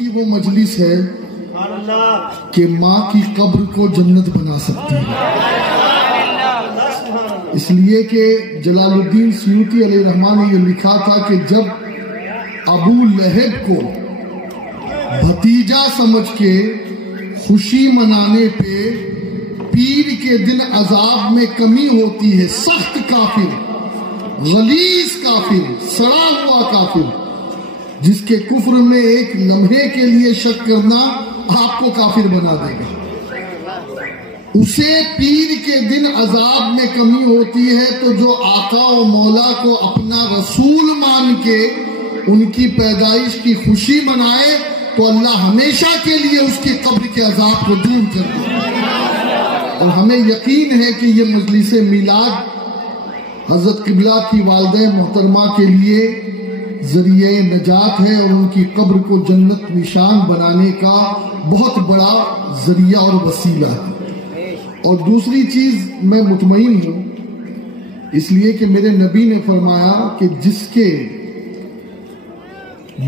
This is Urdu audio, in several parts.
کی وہ مجلس ہے کہ ماں کی قبر کو جنت بنا سکتی ہے. اس لیے کہ جلال الدین سیوطی علیہ الرحمہ نے یہ لکھا تھا کہ جب ابو لہب کو بھتیجا سمجھ کے خوشی منانے پہ پیر کے دن عذاب میں کمی ہوتی ہے، سخت کافر، غلیظ کافر، سڑا ہوا کافر، جس کے کفر میں ایک لمحے کے لیے شک کرنا آپ کو کافر بنا دے گا، اسے پیر کے دن عذاب میں کمی ہوتی ہے، تو جو آقا و مولا کو اپنا رسول مان کے ان کی پیدائش کی خوشی منائے تو اللہ ہمیشہ کے لیے اس کی قبر کے عذاب کو دور کر دے. اور ہمیں یقین ہے کہ یہ مجلس میلاد حضرت قبلہ کی والدہ محترمہ کے لیے ذریعہ نجات ہے اور ان کی قبر کو جنت نشان بنانے کا بہت بڑا ذریعہ اور وسیلہ ہے. اور دوسری چیز میں مطمئن ہوں اس لیے کہ میرے نبی نے فرمایا کہ جس کے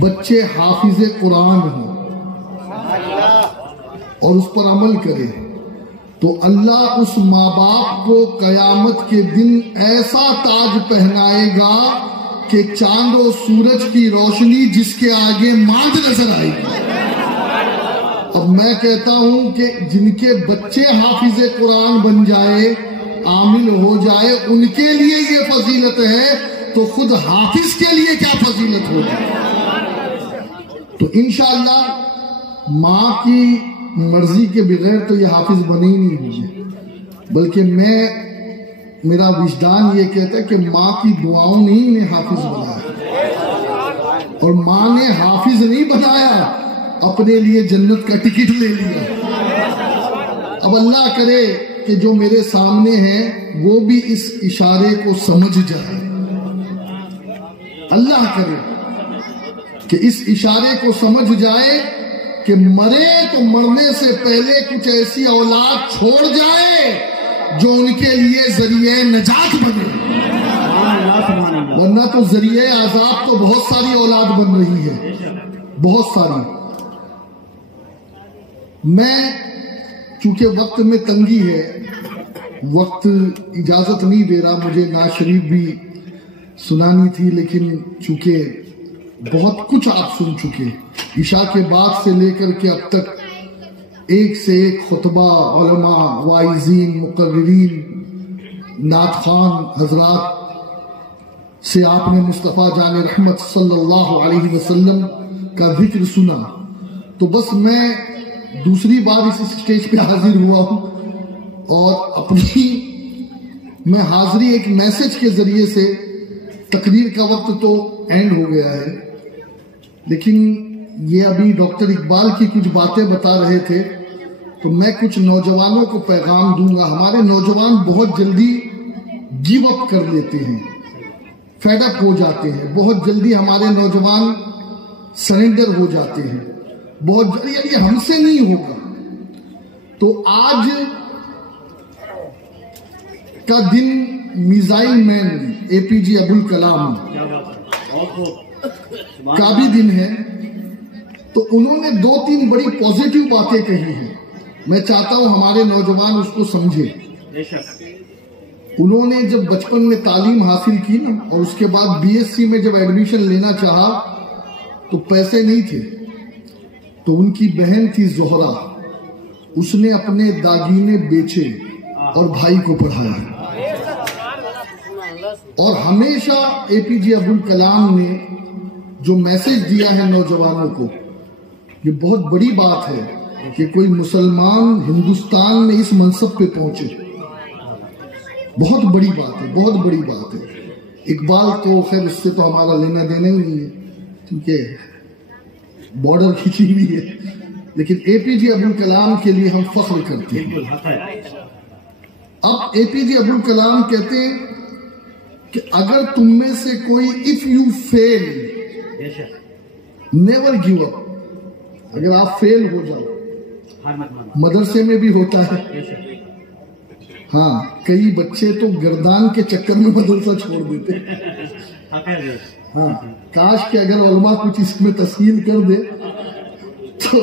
بچے حافظ قرآن ہوں اور اس پر عمل کرے تو اللہ اس ماں باپ کو قیامت کے دن ایسا تاج پہنائے گا کہ چاند و سورج کی روشنی جس کے آگے ماند نظر آئے گی. اب میں کہتا ہوں کہ جن کے بچے حافظ قرآن بن جائے، عامل ہو جائے، ان کے لیے یہ فضیلت ہے تو خود حافظ کے لیے کیا فضیلت ہوگی. تو انشاءاللہ ماں کی مرضی کے بغیر تو یہ حافظ بنے ہی نہیں ہوئے، بلکہ میرا وجدان یہ کہتا ہے کہ ماں کی دعاؤں نے انہیں حافظ بنایا، اور ماں نے حافظ نہیں بنایا، اپنے لیے جنت کا ٹکٹ لے لیا. اب اللہ کرے کہ جو میرے سامنے ہیں وہ بھی اس اشارے کو سمجھ جائے. اللہ کرے کہ اس اشارے کو سمجھ جائے کہ مرے تو مرنے سے پہلے کچھ ایسی اولاد چھوڑ جائے جو ان کے لیے ذریعہ نجات بنے، ورنہ تو ذریعہ عذاب تو بہت ساری اولاد بن رہی ہے، بہت ساری. میں چونکہ وقت میں تنگی ہے، وقت اجازت نہیں دے رہا، مجھے نعت شریف بھی سنانی تھی، لیکن چونکہ بہت کچھ آپ سن چکے، عشاء کے بعد سے لے کر کے اب تک ایک سے ایک خطبہ، علماء، واعظین، مقررین، نعت خوان حضرات سے آپ نے مصطفیٰ جان رحمت صلی اللہ علیہ وسلم کا ذکر سنا. تو بس میں دوسری بار اس اسٹیج پہ حاضر ہوا ہوں اور میں حاضری ایک میسج کے ذریعے سے، تقریر کا وقت تو اینڈ ہو گیا ہے، لیکن یہ ابھی ڈاکٹر اقبال کی کچھ باتیں بتا رہے تھے تو میں کچھ نوجوانوں کو پیغام دوں گا. ہمارے نوجوان بہت جلدی گیو اپ کر لیتے ہیں، فیڈ اپ ہو جاتے ہیں، بہت جلدی ہمارے نوجوان سرنڈر ہو جاتے ہیں، بہت جلدی یہ ہم سے نہیں ہوگا. تو آج کا دن میزائل مین اے پی جے عبدالکلام کا بھی دن ہے، تو انہوں نے 2-3 بڑی پازیٹیو باتیں کہی ہیں، میں چاہتا ہوں ہمارے نوجوان اس کو سمجھے. انہوں نے جب بچپن میں تعلیم حاصل کی نا، اور اس کے بعد بی ایس سی میں جب ایڈمیشن لینا چاہا تو پیسے نہیں تھے، تو ان کی بہن تھی زہرا، اس نے اپنے داگینے بیچے اور بھائی کو پڑھایا. اور ہمیشہ اے پی جے عبدالکلام نے جو میسج دیا ہے نوجوانوں کو، یہ بہت بڑی بات ہے کہ کوئی مسلمان ہندوستان میں اس منصب پہ پہنچے، بہت بڑی بات ہے، بہت بڑی بات ہے. اقبال تو خیر اس سے تو ہمارا لینا دینا ہی نہیں ہے کیونکہ بارڈر کھینچی ہوئی ہے، لیکن اے پی جے عبدالکلام کے لیے ہم فخر کرتے ہیں. اب اے پی جے عبدالکلام کہتے ہیں کہ اگر تم میں سے کوئی if you fail never give up، اگر آپ فیل ہو جاؤ، مدرسے میں بھی ہوتا ہے، ہاں کئی بچے تو گردان کے چکر میں مدرسہ چھوڑ دیتے، ہاں کاش کہ اگر علماء کچھ اس میں تسہیل کر دے تو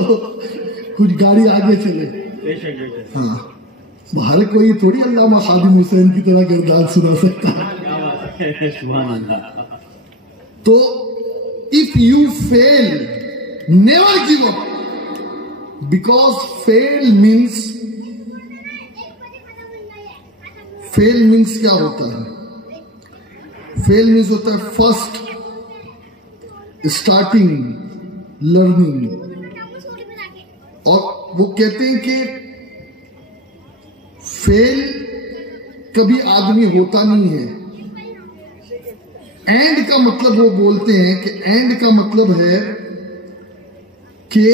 کچھ گاڑی آگے چلے. ہاں باہر کوئی تھوڑی علامہ خادم حسین کی طرح گردان سنا سکتا. تو if you fail, never give up, because fail means کیا ہوتا ہے؟ fail means ہوتا ہے first starting learning. اور وہ کہتے ہیں کہ فیل کبھی آدمی ہوتا نہیں ہے. اینڈ کا مطلب وہ بولتے ہیں کہ اینڈ کا مطلب ہے کہ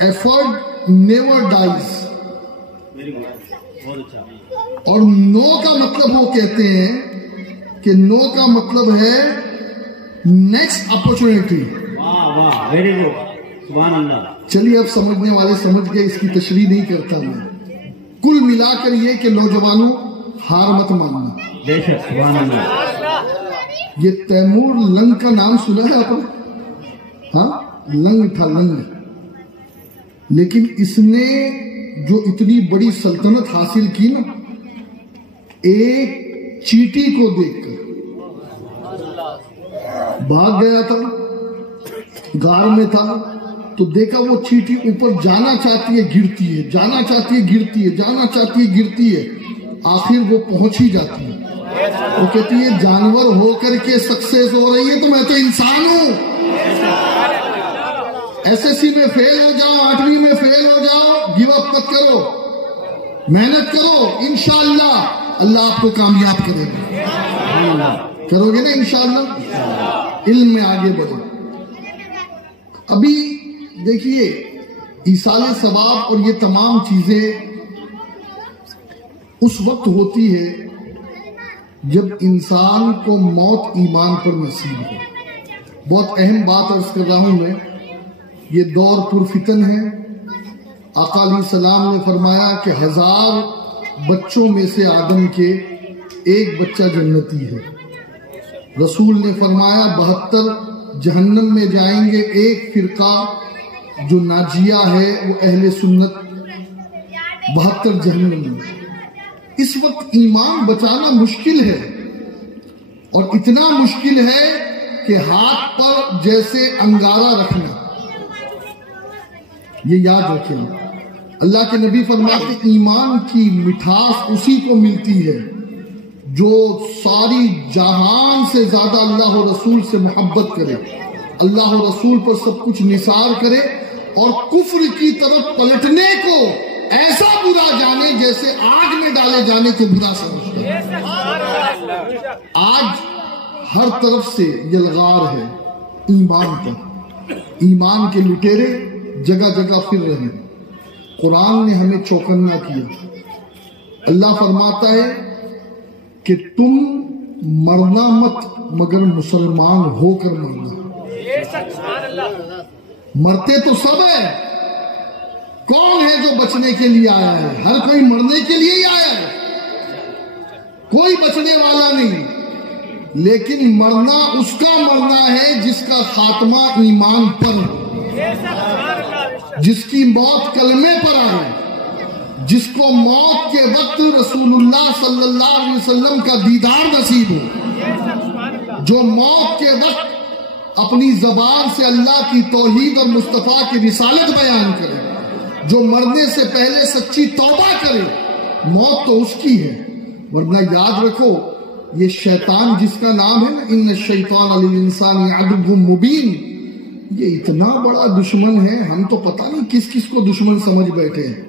ایفرٹ نیور ڈائز. اور نو کا مطلب وہ کہتے ہیں کہ نو کا مطلب ہے نیکسٹ اپرچونٹی. ویری گڈ، سبحان اللہ. چلیے اب سمجھنے والے سمجھ گئے، اس کی تشریح نہیں کرتا میں. کل ملا کر یہ کہ نوجوانوں ہار مت ماننا. بے شک، سبحان اللہ. یہ تیمور لنگ کا نام سنا ہے آپ نے؟ ہاں لنگ تھا، لنگ. لیکن اس نے جو اتنی بڑی سلطنت حاصل کی نا، ایک چیٹی کو دیکھ کر بھاگ گیا تھا، غار میں تھا، تو دیکھا وہ چیٹی اوپر جانا چاہتی ہے گرتی ہے، جانا چاہتی ہے گرتی ہے، جانا چاہتی ہے گرتی ہے، آخر وہ پہنچ ہی جاتی ہے. وہ کہتی ہے جانور ہو کر کے سکسیس ہو رہی ہے تو میں تو انسان ہوں. ایس ایس سی میں فیل ہو جاؤ، 8ویں میں فیل ہو جاؤ، گیو اپ مت کرو، محنت کرو، انشاءاللہ اللہ آپ کو کامیاب کرے گا. کرو گے نا انشاءاللہ؟ علم میں آگے بڑھو. ابھی دیکھیے ایصال ثواب اور یہ تمام چیزیں اس وقت ہوتی ہے جب انسان کو موت ایمان پر نصیب ہو. بہت اہم بات عرض کر رہا ہوں میں. یہ دور پرفتن ہے. آقا علیہ السلام نے فرمایا کہ 1000 بچوں میں سے آدم کے ایک بچہ جنتی ہے. رسول نے فرمایا 72 جہنم میں جائیں گے، ایک فرقہ جو ناجیہ ہے وہ اہل سنت، 72 جہنم میں. اس وقت ایمان بچانا مشکل ہے، اور اتنا مشکل ہے کہ ہاتھ پر جیسے انگارہ رکھنا. یہ یاد رکھیں. اللہ کے نبی فرماتے ایمان کی مٹھاس اسی کو ملتی ہے جو ساری جہان سے زیادہ اللہ و رسول سے محبت کرے، اللہ و رسول پر سب کچھ نثار کرے، اور کفر کی طرف پلٹنے کو ایسا برا جانے جیسے آگ میں ڈالے جانے کو برا سمجھتا ہے. آج ہر طرف سے یلغار ہے ایمان پر. ایمان کے لٹیرے جگہ جگہ پھر رہے ہیں. قرآن نے ہمیں چوکنا کیا. اللہ فرماتا ہے کہ تم مرنا مت مگر مسلمان ہو کر مرنا. مرتے تو سب ہے، کون ہے جو بچنے کے لیے آیا ہے؟ ہر کوئی مرنے کے لیے ہی آیا ہے، کوئی بچنے والا نہیں. لیکن مرنا اس کا مرنا ہے جس کا خاتمہ ایمان پر ہے، جس کی موت کلمے پر آئے، جس کو موت کے وقت رسول اللہ صلی اللہ علیہ وسلم کا دیدار نصیب ہو، جو موت کے وقت اپنی زبان سے اللہ کی توحید اور مصطفیٰ کی رسالت بیان کرے، جو مرنے سے پہلے سچی توبہ کرے. موت تو اس کی ہے. ورنہ یاد رکھو یہ شیطان جس کا نام ہے نا، ان الشیطان للانسان عدو مبین، یہ اتنا بڑا دشمن ہے، ہم تو پتہ نہیں کس کس کو دشمن سمجھ بیٹھے ہیں.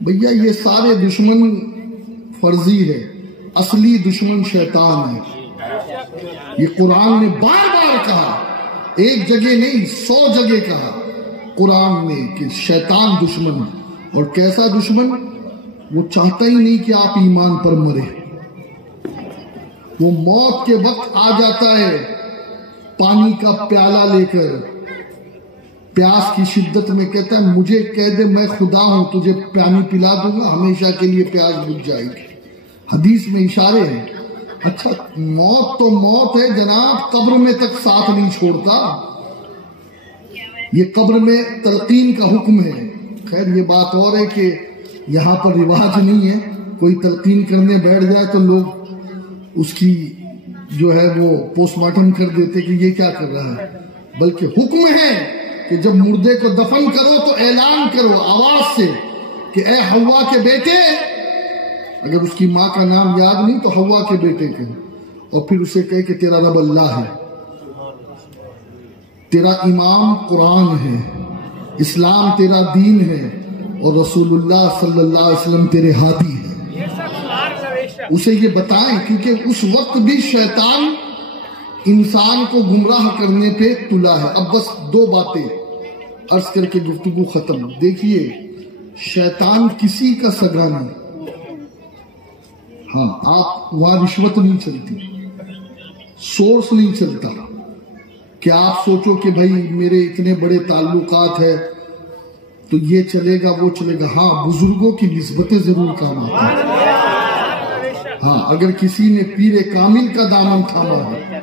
بھیا یہ سارے دشمن فرضی ہے، اصلی دشمن شیطان ہے. یہ قرآن نے بار بار کہا، ایک جگہ نہیں 100 جگہ کہا قرآن میں کہ شیطان دشمن ہے. اور کیسا دشمن؟ وہ چاہتا ہی نہیں کہ آپ ایمان پر مرے. وہ موت کے وقت آ جاتا ہے پانی کا پیالہ لے کر، پیاس کی شدت میں کہتا ہے مجھے کہہ دے میں خدا ہوں، تجھے پانی پلا دوں گا، ہمیشہ کے لیے پیاس بجھ جائے گی. حدیث میں اشارے ہیں. اچھا موت تو موت ہے جناب، قبر میں تک ساتھ نہیں چھوڑتا. یہ قبر میں تلقین کا حکم ہے. خیر یہ بات اور ہے کہ یہاں پر رواج نہیں ہے، کوئی تلقین کرنے بیٹھ جائے تو لوگ اس کی جو ہے وہ پوسٹ مارٹم کر دیتے کہ یہ کیا کر رہا ہے، بلکہ حکم ہے کہ جب مردے کو دفن کرو تو اعلان کرو آواز سے کہ اے حوا کے بیٹے، اگر اس کی ماں کا نام یاد نہیں تو حوا کے بیٹے کہو، اور پھر اسے کہے کہ تیرا رب اللہ ہے، تیرا امام قرآن ہے، اسلام تیرا دین ہے، اور رسول اللہ صلی اللہ علیہ وسلم تیرے ہادی ہے. اسے یہ بتائیں، کیونکہ اس وقت بھی شیطان انسان کو گمراہ کرنے پہ تلا ہے. اب بس 2 باتیں عرض کر کے گفتگو ختم. دیکھیے شیطان کسی کا سگا نہیں. ہاں آپ وہاں رشوت نہیں چلتی، سورس نہیں چلتا کہ آپ سوچو کہ بھائی میرے اتنے بڑے تعلقات ہے تو یہ چلے گا وہ چلے گا. ہاں بزرگوں کی نسبتیں ضرور کام آتی ہیں. ہاں اگر کسی نے پیر کامل کا دامن تھاما ہے،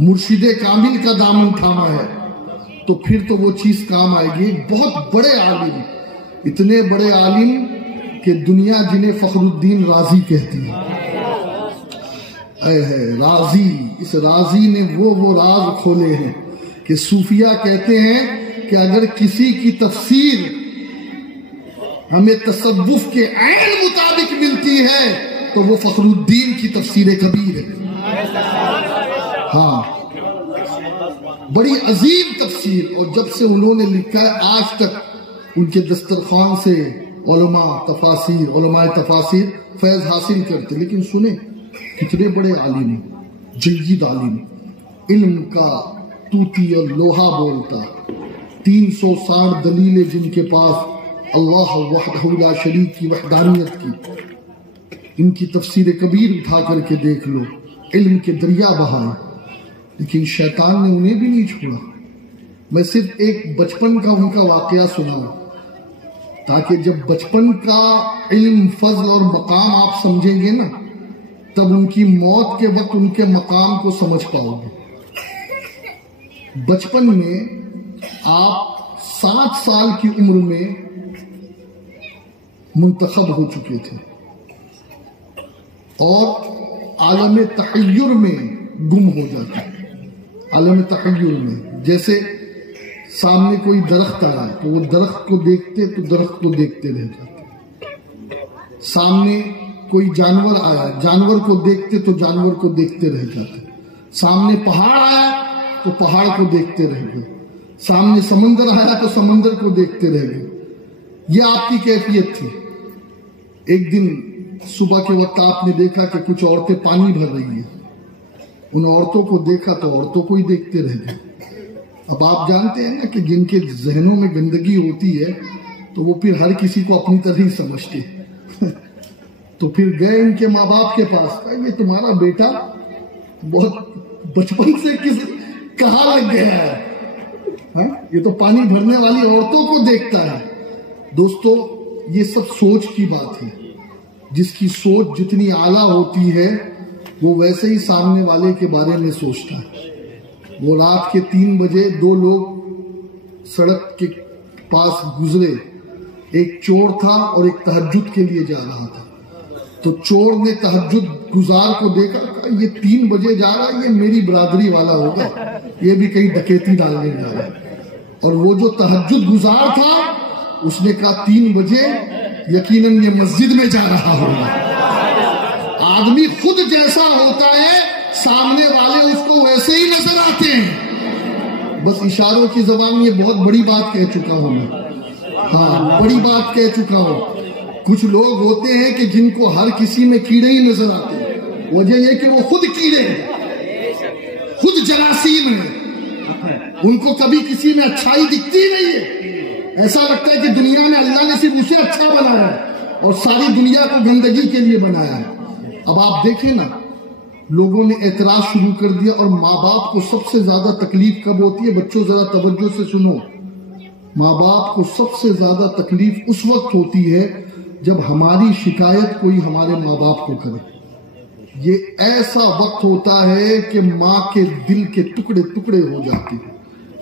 مرشد کامل کا دامن تھاما ہے، تو پھر تو وہ چیز کام آئے گی. بہت بڑے عالم، اتنے بڑے عالم کہ دنیا جنہیں فخر الدین رازی کہتی ہے. اے ہے رازی، اس رازی نے وہ راز کھولے ہیں کہ صوفیہ کہتے ہیں کہ اگر کسی کی تفسیر ہمیں تصوف کے عین مطابق ملتی ہے تو وہ فخر الدین کی تفسیر کبیر ہے. ہاں بڑی عظیم تفسیر، اور جب سے انہوں نے لکھا ہے آج تک ان کے دسترخوان سے علماء تفاسیر فیض حاصل کرتے. لیکن سنیں کتنے بڑے عالم، جید عالم، علم کا توتی اور لوہا بولتا، 360 دلیلیں جن کے پاس اللہ وحدہ لا شریک کی وحدانیت کی. ان کی تفسیر کبیر اٹھا کر کے دیکھ لو، علم کے دریا بہائے، لیکن شیطان نے انہیں بھی نہیں چھوڑا. میں صرف ایک بچپن کا ان کا واقعہ سناؤں تاکہ جب بچپن کا علم، فضل اور مقام آپ سمجھیں گے نا، تب ان کی موت کے وقت ان کے مقام کو سمجھ پاؤ گے. بچپن میں آپ 7 سال کی عمر میں منتخب ہو چکے تھے اور عالم تحیر میں گم ہو جاتے. عالم تحیر میں جیسے سامنے کوئی درخت آیا تو وہ درخت کو دیکھتے تو درخت کو دیکھتے رہ جاتے. سامنے کوئی جانور آیا، جانور کو دیکھتے تو جانور کو دیکھتے رہ جاتے. سامنے پہاڑ آیا تو پہاڑ کو دیکھتے رہ گئے. سامنے سمندر آیا تو سمندر کو دیکھتے رہ گئے. یہ آپ کی کیفیت تھی. ایک دن صبح کے وقت آپ نے دیکھا کہ کچھ عورتیں پانی بھر رہی ہیں. ان عورتوں کو دیکھا تو عورتوں کو ہی دیکھتے رہ گئے. اب آپ جانتے ہیں نا کہ جن کے ذہنوں میں گندگی ہوتی ہے تو وہ پھر ہر کسی کو اپنی طرح ہی سمجھتے. تو پھر گئے ان کے ماں باپ کے پاس، یہ تمہارا بیٹا بہت بچپن سے کہاں لگ گیا ہے، یہ تو پانی بھرنے والی عورتوں کو دیکھتا ہے. دوستو یہ سب سوچ کی بات ہے. جس کی سوچ جتنی اعلیٰ ہوتی ہے وہ ویسے ہی سامنے والے کے بارے میں سوچتا ہے. وہ رات کے 3 بجے 2 لوگ سڑک کے پاس گزرے. ایک چور تھا اور ایک تہجد کے لیے جا رہا تھا. تو چور نے تہجد گزار کو دیکھا، یہ 3 بجے جا رہا ہے، یہ میری برادری والا ہوگا، یہ بھی کہیں ڈکیتی ڈالنے جا رہا ہے. اور وہ جو تہجد گزار تھا اس نے کہا 3 بجے یقیناً یہ مسجد میں جا رہا ہوگا. آدمی خود جیسا ہوتا ہے سامنے والے اس کو ویسے ہی نظر آتے ہیں. بس اشاروں کی زبان میں یہ بہت بڑی بات کہہ چکا ہوں میں. ہاں بڑی بات کہہ چکا ہوں. کچھ لوگ ہوتے ہیں کہ جن کو ہر کسی میں کیڑے ہی نظر آتے ہیں. وجہ یہ کہ وہ خود کیڑے ہیں، خود جراثیم ہیں. ان کو کبھی کسی میں اچھائی دکھتی نہیں ہے. ایسا لگتا ہے کہ دنیا میں اللہ نے صرف اسے اچھا بنایا ہے اور ساری دنیا کو گندگی کے لیے بنایا ہے. اب آپ دیکھیں نا، لوگوں نے اعتراض شروع کر دیا. اور ماں باپ کو سب سے زیادہ تکلیف کب ہوتی ہے؟ بچوں ذرا توجہ سے سنو. ماں باپ کو سب سے زیادہ تکلیف اس وقت ہوتی ہے جب ہماری شکایت کوئی ہمارے ماں باپ کو کرے. یہ ایسا وقت ہوتا ہے کہ ماں کے دل کے ٹکڑے ٹکڑے ہو جاتے ہیں.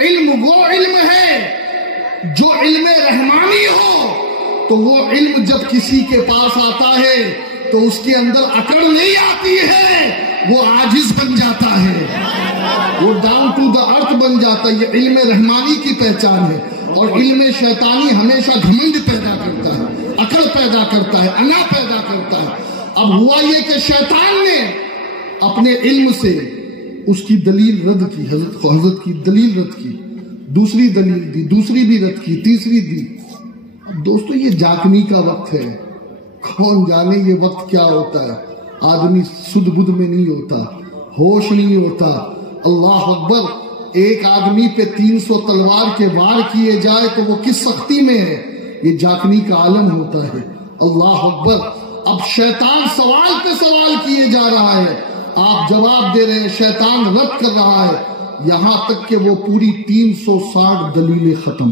علم وہ علم ہے جو علم رحمانی ہو، تو وہ علم جب کسی کے پاس آتا ہے تو اس کے اندر اکڑ نہیں آتی ہے، وہ عاجز بن جاتا ہے، وہ ڈاؤن ٹو دا ارتھ بن جاتا ہے۔ یہ علم رحمانی کی پہچان ہے۔ اور علم شیطانی ہمیشہ گھمنڈ پیدا کرتا ہے، اکڑ پیدا کرتا ہے، انا پیدا کرتا ہے۔ اب ہوا یہ کہ شیطان نے اپنے علم سے اس کی دلیل رد کی، حضرت کی دلیل رد کی، دوسری دلیل دی، دوسری بھی رد کی، تیسری دی۔ دوستو یہ جاگنی کا وقت ہے، کون جانے یہ وقت کیا ہوتا ہے۔ آدمی سدھ بدھ میں نہیں ہوتا، ہوش نہیں ہوتا۔ اللہ اکبر، ایک آدمی پہ 300 تلوار کے وار کیے جائے تو وہ کس سختی میں ہے، یہ جاگنی کا عالم ہوتا ہے۔ اللہ اکبر، اب شیطان سوال پہ سوال کیے جا رہا ہے، آپ جواب دے رہے ہیں، شیطان رد کر رہا ہے، یہاں تک کہ وہ پوری 360 دلیلیں ختم۔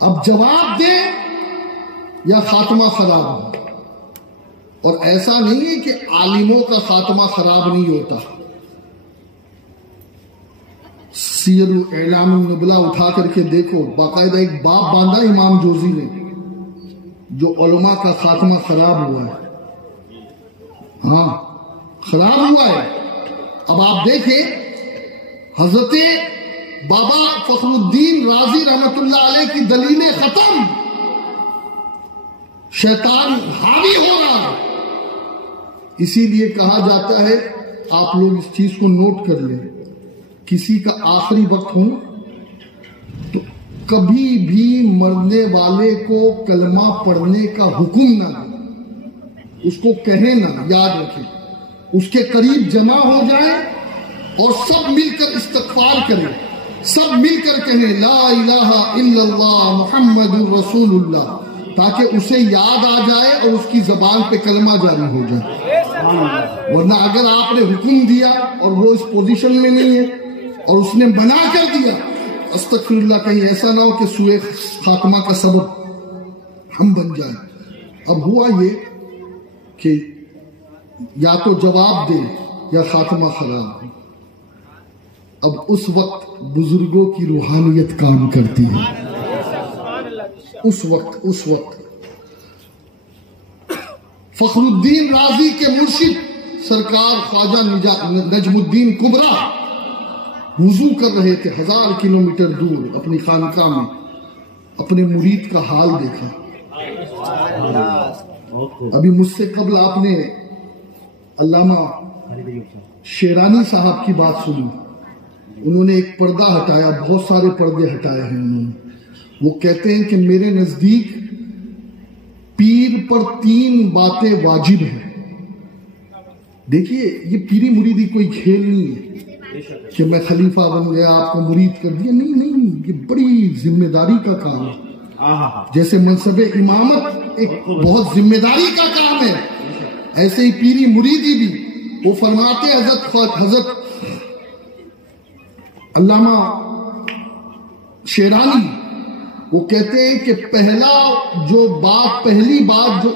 اب جواب دے یا خاتمہ خراب ہو۔ اور ایسا نہیں ہے کہ عالموں کا خاتمہ خراب نہیں ہوتا۔ سیر اعلام النبلا اٹھا کر کے دیکھو، باقاعدہ ایک باب باندھا امام جوزی نے، جو علماء کا خاتمہ خراب ہوا ہے، ہاں خراب ہوا ہے۔ اب آپ دیکھیں، حضرت بابا فخر الدین رازی رحمت اللہ علیہ کی دلیلیں ختم، شیطان حاوی ہو رہا۔ اسی لیے کہا جاتا ہے، آپ لوگ اس چیز کو نوٹ کر لیں، کسی کا آخری وقت ہو تو کبھی بھی مرنے والے کو کلمہ پڑھنے کا حکم نہ دے، اس کو کہیں نہ، یاد رکھیں، اس کے قریب جمع ہو جائیں اور سب مل کر استغفار کریں، سب مل کر کہیں لا الہ الا اللہ محمد رسول اللہ، تاکہ اسے یاد آ جائے اور اس کی زبان پہ کلمہ جاری ہو جائے۔ ورنہ اگر آپ نے حکم دیا اور وہ اس پوزیشن میں نہیں ہے اور اس نے بنا کر دیا، استغفر اللہ، کہیں ایسا نہ ہو کہ سوء خاتمہ کا سبب ہم بن جائیں۔ اب ہوا یہ کہ یا تو جواب دے یا خاتمہ خراب۔ اب اس وقت بزرگوں کی روحانیت کام کرتی ہے، اس وقت فخر الدین رازی کے مرشد سرکار خواجہ نجم الدین کبرا وضو کر رہے تھے 1000 کلومیٹر دور اپنی خانقاہ میں، اپنے مرید کا حال دیکھا۔ ابھی مجھ سے قبل آپ نے علامہ شیرانی صاحب کی بات سنی، انہوں نے ایک پردہ ہٹایا، بہت سارے پردے ہٹائے ہیں انہوں نے۔ وہ کہتے ہیں کہ میرے نزدیک پیر پر 3 باتیں واجب ہیں۔ دیکھیے، یہ پیری مریدی کوئی کھیل نہیں ہے کہ میں خلیفہ بن گیا آپ کو مرید کر دیا، نہیں، یہ بڑی ذمہ داری کا کام ہے۔ جیسے منصب امامت ایک بہت ذمہ داری کا کام ہے، ایسے ہی پیری مریدی بھی۔ وہ فرماتے حضرت علامہ شیرانی، وہ کہتے ہیں کہ پہلی بات جو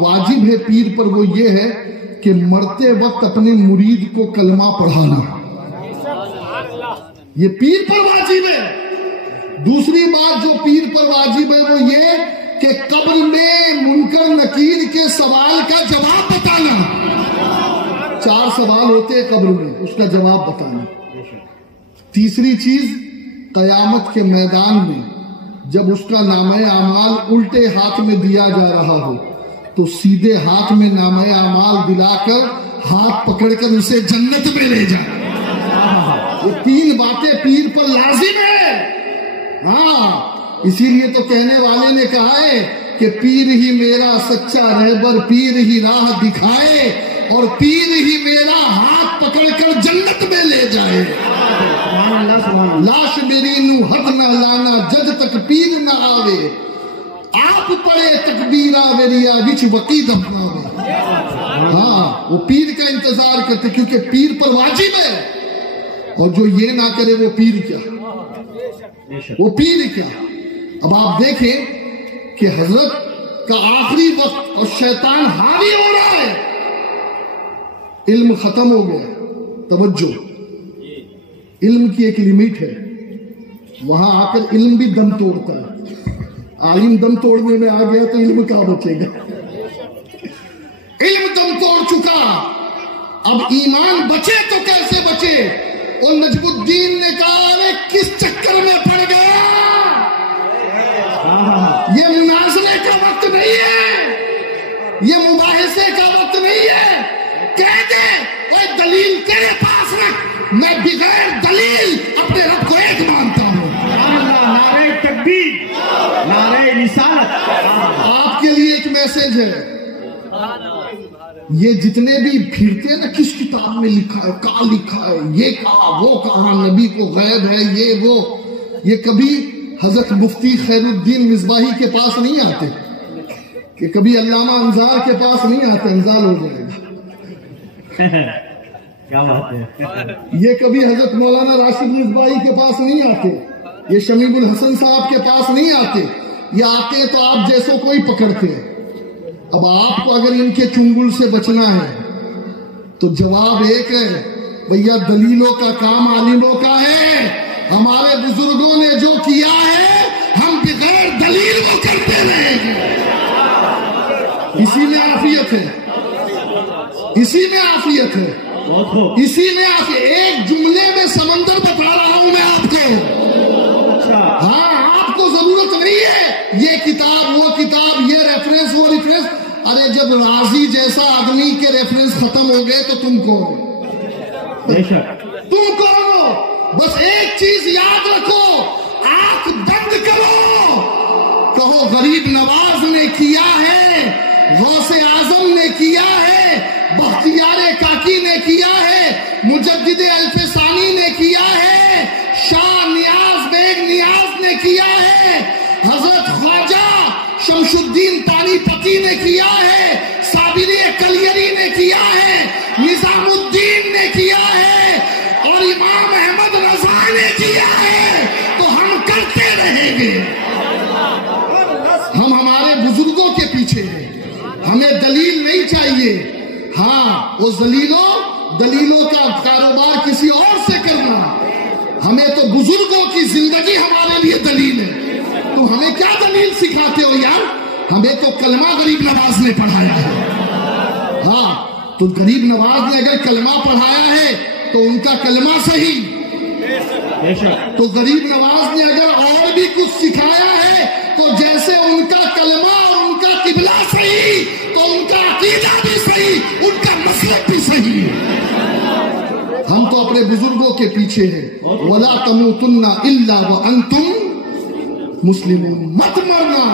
واجب ہے پیر پر، وہ یہ ہے کہ مرتے وقت اپنے مرید کو کلمہ پڑھانا، یہ پیر پر واجب ہے۔ دوسری بات جو پیر پر واجب ہے وہ یہ کہ قبر میں منکر نکیر کے سوال کا جواب بتانا۔ 4 سوال ہوتے ہیں قبر میں، اس کا جواب بتانا۔ تیسری چیز، قیامت کے میدان میں جب اس کا نامہ اعمال الٹے ہاتھ میں دیا جا رہا ہو تو سیدھے ہاتھ میں نامہ اعمال دلا کر ہاتھ پکڑ کر اسے جنت میں لے جائے۔ یہ 3 باتیں پیر پر لازم ہے۔ ہاں، اسی لیے تو کہنے والے نے کہا ہے کہ پیر ہی میرا سچا رہبر، پیر ہی راہ دکھائے اور پیر ہی میرا ہاتھ پکڑ کر جنت میں لے جائے۔ لاش میری نو حد نہ لانا جد تک پیر نہ آوے، آپ پڑے تکبیرہ میریا وچ وقی دفناوے۔ ہاں، وہ پیر کا انتظار کرتے کیونکہ پیر پر واجب ہے، اور جو یہ نہ کرے وہ پیر کیا، وہ پیر کیا۔ اب آپ دیکھیں کہ حضرت کا آخری وقت اور شیطان حاوی ہو رہا ہے، علم ختم ہو گیا۔ توجہ، علم کی ایک لمٹ ہے، وہاں آ کر علم بھی دم توڑتا ہے. عالم دم توڑنے میں آ گیا تو علم کہاں بچے گا؟ علم دم توڑ چکا، اب ایمان بچے تو کیسے بچے؟ اور نجم الدین نے کہا ارے کس چکر میں پڑ گیا، یہ مناظرے کا وقت نہیں ہے، یہ مباحثے کا وقت نہیں ہے. کہہ دے کوئی دلیل تیرے پاس رکھ، میں بغیر دلیل اپنے رب کو ایک مانتا ہوں. نعرہ تکبیر، نعرہ رسالت. آپ کے لیے ایک میسج ہے، یہ جتنے بھی پھرتے ہیں نا کس کتاب میں لکھا ہے، کہاں لکھا ہے، یہ کہا وہ کہا، نبی کو غیب ہے یہ وہ، یہ کبھی حضرت مفتی خیر الدین مصباحی کے پاس نہیں آتے، کہ کبھی علامہ انزار کے پاس نہیں آتے، انزال ہو جائے گا. کیا بات ہے. یہ کبھی حضرت مولانا راشد مصباحی کے پاس نہیں آتے، یہ شمیب الحسن صاحب کے پاس نہیں آتے، یہ آتے ہیں تو آپ جیسوں کوئی پکڑتے ہیں. اب آپ کو اگر ان کے چنگل سے بچنا ہے تو جواب ایک ہے، بھیا دلیلوں کا کام عالموں کا ہے. ہمارے بزرگوں نے جو کیا ہے ہم بغیر دلیل وہ کرتے رہیں گے. اسی میں عافیت ہے، اسی میں عافیت ہے، اسی میں ایک جملے میں سمندر بتا رہا ہوں میں آپ کو. ہاں آپ کو ضرورت نہیں ہے یہ کتاب وہ کتاب، یہ ریفرنس وہ ریفرنس. ارے جب راضی جیسا آدمی کے ریفرنس ختم ہو گئے تو تم کون ہو؟ تم کون ہو؟ بس ایک چیز یاد رکھو، آنکھ بند کرو، کہو غریب نواز نے کیا ہے، غوث اعظم نے کیا ہے، بختیار کاکی نے کیا ہے، مجدد الفسانی نے کیا ہے، شاہ نیاز بیگ نیاز نے کیا ہے، حضرت خواجہ شمس الدین پانی پتی نے کیا ہے، صابری کلیری نے کیا ہے، نظام الدین نے کیا ہے، اور امام احمد رضا نے کیا ہے. تو ہم کرتے رہیں گے، ہم ہمارے بزرگوں کے پیچھے ہیں، ہمیں دلیل نہیں چاہیے. ہاں وہ دلیلوں کا کاروبار کسی اور سے کرنا، ہمیں تو بزرگوں کی زندگی ہمارے لیے دلیل ہے. تو ہمیں کیا دلیل سکھاتے ہو یار؟ ہمیں تو کلمہ غریب نواز نے پڑھایا ہے. ہاں تو غریب نواز نے اگر کلمہ پڑھایا ہے تو ان کا کلمہ صحیح، تو غریب نواز نے اگر اور بھی کچھ سکھایا ہے تو جیسے ان کا کلمہ اور ان کا قبلہ صحیح تو ان کا عقیدہ بھی صحیح، ان کا مسلک بھی صحیح. ہم تو اپنے بزرگوں کے پیچھے ہیں. وَلَا تَمُوتُنَّ إِلَّا وَأَنْتُمْ مسلمون، مت مرنا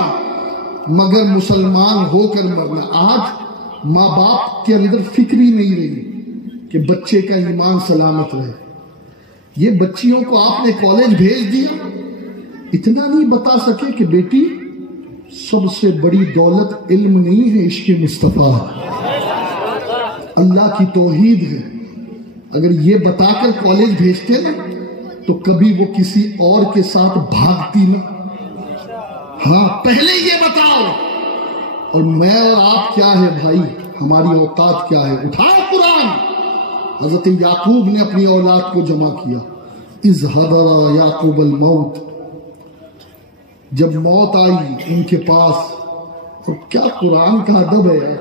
مگر مسلمان ہو کر مرنا. آج ماں باپ کے اندر فکری نہیں رہی کہ بچے کا ایمان سلامت رہے. یہ بچیوں کو آپ نے کالج بھیج دیا، اتنا نہیں بتا سکے کہ بیٹی سب سے بڑی دولت علم نہیں ہے، عشق مصطفیٰ اللہ کی توحید ہے. اگر یہ بتا کر کالج بھیجتے نا تو کبھی وہ کسی اور کے ساتھ بھاگتی نہ. ہاں پہلے یہ بتاؤ، اور میں اور آپ کیا ہے بھائی، ہماری اوقات کیا ہے. اٹھاؤ قرآن. حضرت یعقوب نے اپنی اولاد کو جمع کیا. اذ حضر یعقوب الموت، جب موت آئی ان کے پاس. اور کیا قرآن کا ادب ہے،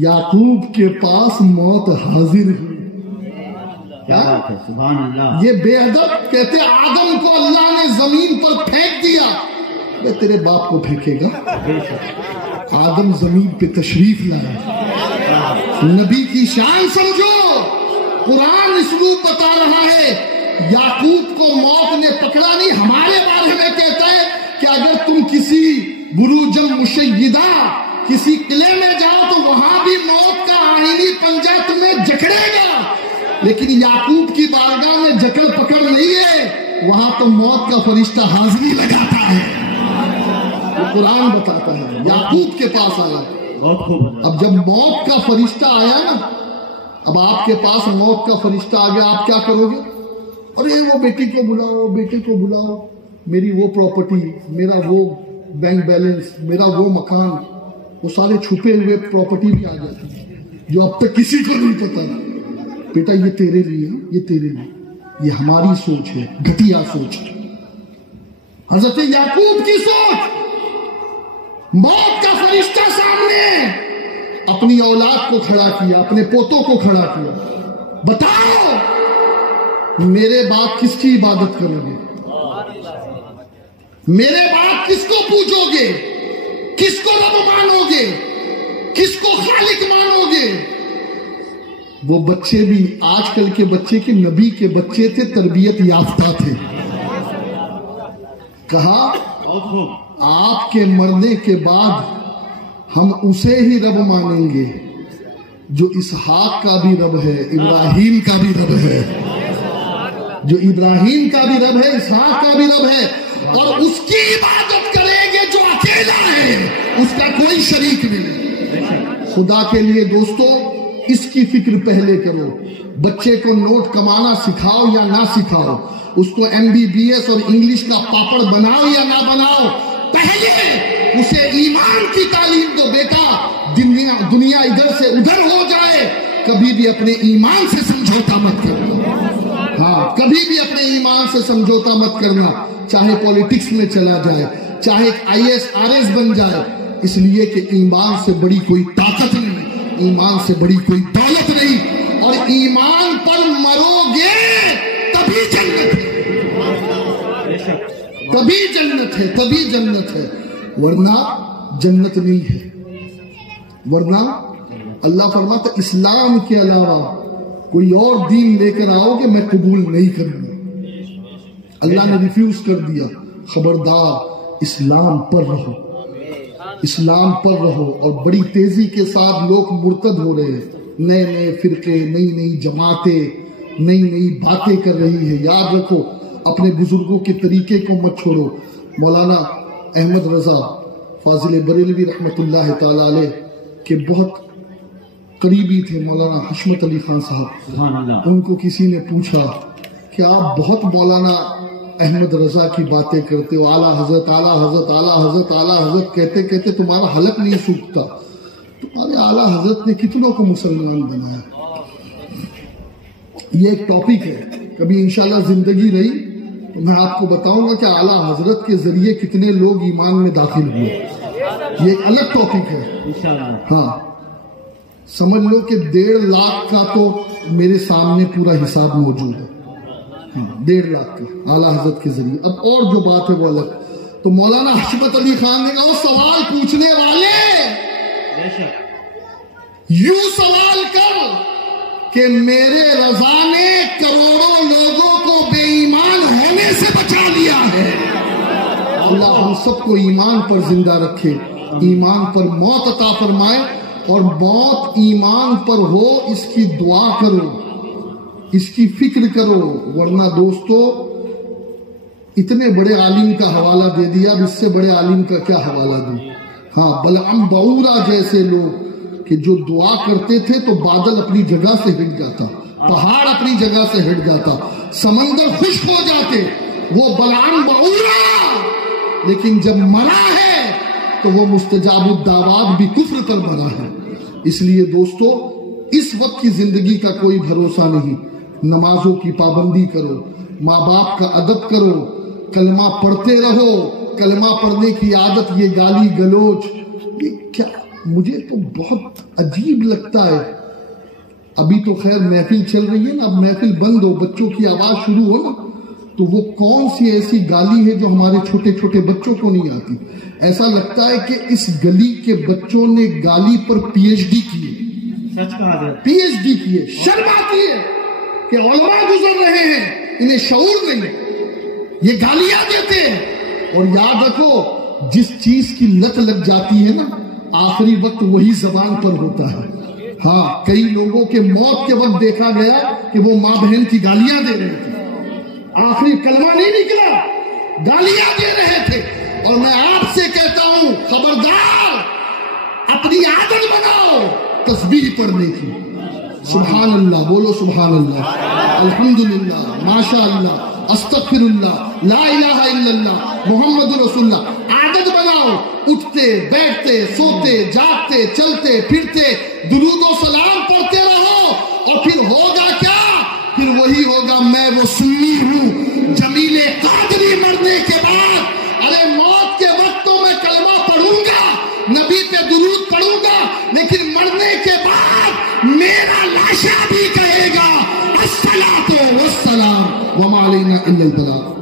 یعقوب کے پاس موت حاضر ہوئی. سبحان اللہ. یہ بے ادب کہتے آدم کو اللہ نے زمین پر پھینک دیا، میں تیرے باپ کو پھینکے گا. آدم زمین پہ تشریف لائے. نبی کی شان سمجھو، قرآن اسلوب بتا رہا ہے. یعقوب کو موت نے پکڑا نہیں. ہمارے بارے میں کہتا ہے کہ اگر تم کسی بروج مشیدہ کسی قلعے میں جاؤ تو وہاں بھی موت کا آئینی پنجہ تمہیں جکڑے گا، لیکن یعقوب کی بارگاہ میں جکڑ پکڑ نہیں ہے، وہاں تو موت کا فرشتہ حاضری لگاتا ہے. وہ قرآن بتاتا ہے یعقوب کے پاس آیا. اب جب موت کا فرشتہ آیا نا، اب آپ کے پاس موت کا فرشتہ آ گیا، آپ کیا کرو گے؟ ارے وہ بیٹی کو بلاؤ، بیٹے کو بلاؤ، میری وہ پراپرٹی، میرا وہ بینک بیلنس، میرا وہ مکان، وہ سارے چھپے ہوئے پراپرٹی بھی آ جاتی جو اب تک کسی کو نہیں پتا. بیٹا یہ تیرے لیے، یہ تیرے لیے. یہ ہماری سوچ ہے، گھٹیا سوچ۔ حضرت یعقوب کی سوچ، موت کا فرشتہ سامنے، اپنی اولاد کو کھڑا کیا، اپنے پوتوں کو کھڑا کیا، بتاؤ میرے بعد کس کی عبادت کرو گے؟ میرے بعد کس کو پوجو گے؟ کس کو رب مانو گے؟ کس کو خالق مانو گے؟ وہ بچے بھی آج کل کے بچے کے نبی کے بچے تھے، تربیت یافتہ تھے۔ کہا آپ کے مرنے کے بعد ہم اسے ہی رب مانیں گے جو اسحاق کا بھی رب ہے، ابراہیم کا بھی رب ہے، جو ابراہیم کا بھی رب ہے، اسحاق کا بھی رب ہے، اور اس کی عبادت کریں گے جو اکیلا ہے، اس کا کوئی شریک نہیں۔ خدا کے لیے دوستو اس کی فکر پہلے کرو۔ بچے کو نوٹ کمانا سکھاؤ یا نہ سکھاؤ، اس کو MBBS اور انگلش کا پاپڑ بناؤ یا نہ بناؤ، پہلے اسے ایمان کی تعلیم دو۔ بیٹا دنیا ادھر سے ادھر ہو جائے، کبھی بھی اپنے ایمان سے سمجھوتا مت کرنا۔ ہاں، کبھی بھی اپنے ایمان سے سمجھوتا مت کرنا، چاہے پولیٹکس میں چلا جائے، چاہے IAS RS بن جائے، اس لیے کہ ایمان سے بڑی کوئی طاقت نہیں، ایمان سے بڑی کوئی دولت نہیں، اور ایمان پر مرو گے تبھی جنت ہے، تبھی جنت ہے، تبھی جنت ہے، ورنہ جنت نہیں ہے۔ ورنہ اللہ فرماتا اسلام کے علاوہ کوئی اور دین لے کر آؤ گے میں قبول نہیں کروں گا۔ اللہ نے ریفیوز کر دیا۔ خبردار، اسلام پر رہو، اسلام پر رہو۔ اور بڑی تیزی کے ساتھ لوگ مرتد ہو رہے ہیں، نئے نئے فرقے، نئی نئی جماعتیں، نئی نئی باتیں کر رہی ہے۔ یاد رکھو اپنے بزرگوں کے طریقے کو مت چھوڑو۔ مولانا احمد رضا فاضل بریلوی رحمت اللہ تعالی علیہ کے بہت قریبی تھے مولانا حشمت علی خان صاحب۔ ان کو کسی نے پوچھا کہ آپ بہت مولانا احمد رضا کی باتیں کرتے ہو، اعلیٰ حضرت اعلیٰ حضرت اعلیٰ حضرت اعلیٰ حضرت کہتے کہتے تمہارا حلق نہیں سوکھتا، تمہارے اعلیٰ حضرت نے کتنوں کو مسلمان بنایا۔ یہ ایک ٹاپک ہے، کبھی انشاءاللہ زندگی رہی تو میں آپ کو بتاؤں گا کہ اعلیٰ حضرت کے ذریعے کتنے لوگ ایمان میں داخل ہوئے۔ یہ ایک الگ ٹاپک ہے۔ ہاں، سمجھ لو کہ 1.5 لاکھ کا تو میرے سامنے پورا حساب موجود ہے، 1.5 لاکھ کا اعلیٰ حضرت کے ذریعے۔ اب اور جو بات ہے وہ الگ۔ تو مولانا حشمت علی خان نے کہا وہ سوال پوچھنے والے یوں سوال کر کہ میرے رضا نے کروڑوں لوگوں کو بے ایمان ہونے سے بچا لیا ہے۔ اللہ ہم سب کو ایمان پر زندہ رکھے، ایمان پر موت عطا فرمائے، اور موت ایمان پر ہو اس کی دعا کرو، اس کی فکر کرو۔ ورنہ دوستو اتنے بڑے عالم کا حوالہ دے دیا، اب اس سے بڑے عالم کا کیا حوالہ دوں۔ ہاں، بلعم بعورہ جیسے لوگ کہ جو دعا کرتے تھے تو بادل اپنی جگہ سے ہٹ جاتا، پہاڑ اپنی جگہ سے ہٹ جاتا، سمندر خشک ہو جاتے، وہ بلعم بعورہ، لیکن جب مرا ہے تو وہ مستجاب الدعوات بھی کفر پر مرا ہے۔ اس لیے دوستو اس وقت کی زندگی کا کوئی بھروسہ نہیں۔ نمازوں کی پابندی کرو، ماں باپ کا ادب کرو، کلمہ پڑھتے رہو۔ کلمہ پڑھنے کی عادت، یہ گالی گلوچ، یہ کیا، مجھے تو بہت عجیب لگتا ہے۔ ابھی تو خیر محفل چل رہی ہے نا، اب محفل بند ہو، بچوں کی آواز شروع ہو نا، تو وہ کون سی ایسی گالی ہے جو ہمارے چھوٹے چھوٹے بچوں کو نہیں آتی؟ ایسا لگتا ہے کہ اس گلی کے بچوں نے گالی پر PhD کی ہے، PhD کی ہے۔ شرم آتی ہے کہ علماء گزر رہے ہیں، انہیں شعور نہیں، یہ گالیاں دیتے ہیں۔ اور یاد رکھو جس چیز کی لت لگ جاتی ہے نا، آخری وقت وہی زبان پر ہوتا ہے۔ ہاں، کئی لوگوں کے موت کے وقت دیکھا گیا کہ وہ ماں بہن کی گالیاں دے رہے تھے، آخری کلمہ نہیں نکلا، گالیاں دے رہے تھے۔ اور میں آپ سے کہتا ہوں خبردار، اپنی عادت بناؤ تسبیح پڑھنے کی۔ سبحان اللہ بولو، سبحان اللہ، الحمدللہ، ماشاءاللہ، استغفر اللہ، لا الہ الا اللہ، محمد رسول اللہ۔ عادت بناؤ، اٹھتے بیٹھتے سوتے جاگتے چلتے پھرتے درود و سلام پڑھتے رہو، اور پھر ہوگا کیا؟ پھر وہی ہوگا، میں وہ کے بعد ارے موت کے وقت تو میں کلمہ پڑھوں گا، نبی پہ درود پڑھوں گا، لیکن مرنے کے بعد میرا لاشا بھی کہے گا الصلاۃ والسلام وما علینا الا البلاغ۔